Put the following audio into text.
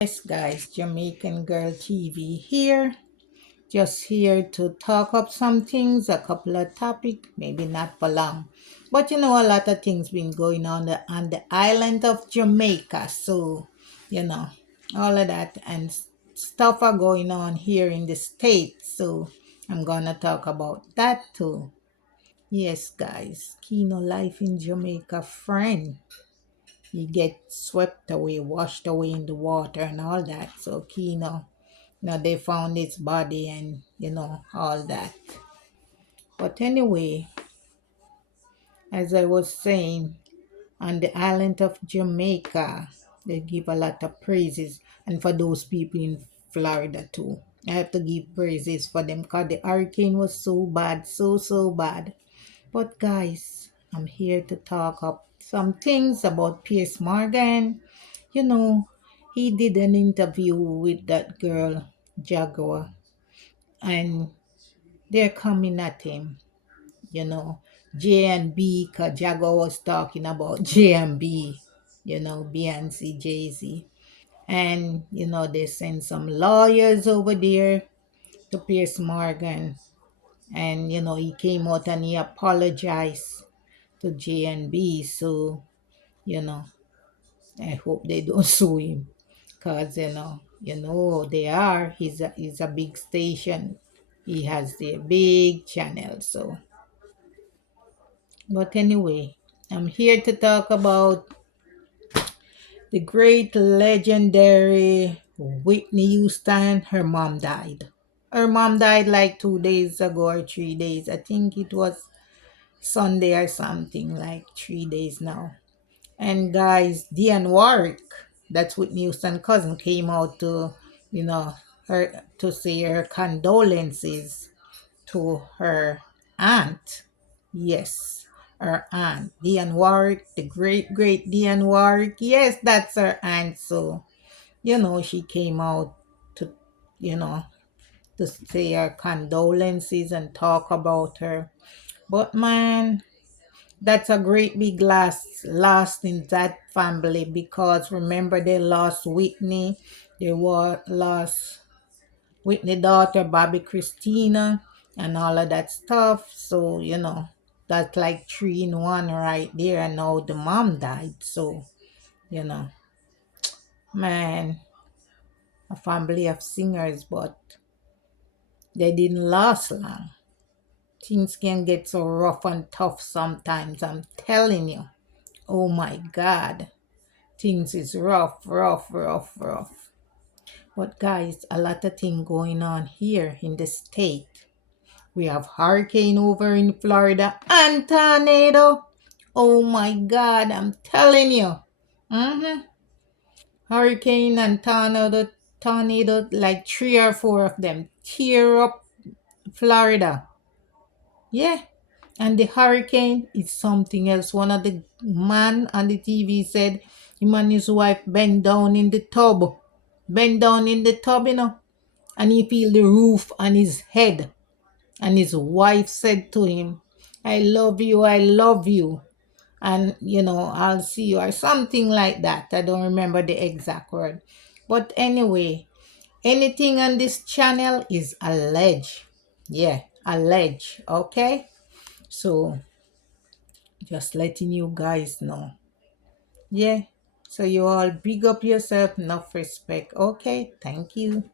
Yes, guys, Jamaican Girl TV here. Just here to talk up some things, a couple of topics, maybe not for long. But a lot of things been going on on the island of Jamaica. So, you know, all of that and stuff are going on here in the States. So, I'm gonna talk about that too. Yes, guys, Kino life in Jamaica, friend. He get swept away, washed away in the water and all that. So Kino, they found his body and all that. But anyway, as I was saying, on the island of Jamaica, they give a lot of praises, and for those people in Florida too. I have to give praises for them because the hurricane was so bad, so bad. But guys, I'm here to talk up some things about Pierce Morgan. You know, he did an interview with that girl, Jaguar, and they're coming at him, you know. J and B, because Jaguar was talking about J and B, Beyonce, Jay-Z. And, they sent some lawyers over there to Pierce Morgan. And, he came out and he apologized to J and B. So, you know, I hope they don't sue him. Cause they are. He's a big station. He has the big channel. So, but anyway, I'm here to talk about the great legendary Whitney Houston. Her mom died. Her mom died like 2 days ago or 3 days. I think it was Sunday or something, like 3 days now. And guys, Diane Warwick, that's Whitney Houston's cousin, came out to, her to say her condolences to her aunt. Yes, her aunt, Diane Warwick, the great Diane Warwick. Yes, that's her aunt. So, she came out to, you know, to say her condolences and talk about her. But man, that's a great big loss in that family, because remember they lost Whitney, they were lost Whitney daughter Bobby Christina and all of that stuff. So that's like three in one right there. And now the mom died. So you know man, a family of singers, but they didn't last long. Things can get so rough and tough sometimes, I'm telling you. Oh my God, things is rough. But guys, a lot of thing going on here in the state. We have hurricane over in Florida and tornado. Oh my God, I'm telling you. Mm-hmm. Hurricane and tornado, like three or four of them tear up Florida. Yeah. And the hurricane is something else. One of the man on the TV said him and his wife bent down in the tub. Bent down in the tub, and he feel the roof on his head. And his wife said to him, I love you, I love you. And, I'll see you, or something like that. I don't remember the exact word. But anyway, anything on this channel is alleged. Yeah, alleged. Okay? So, just letting you guys know. Yeah. So, you all big up yourself, enough respect. Okay? Thank you.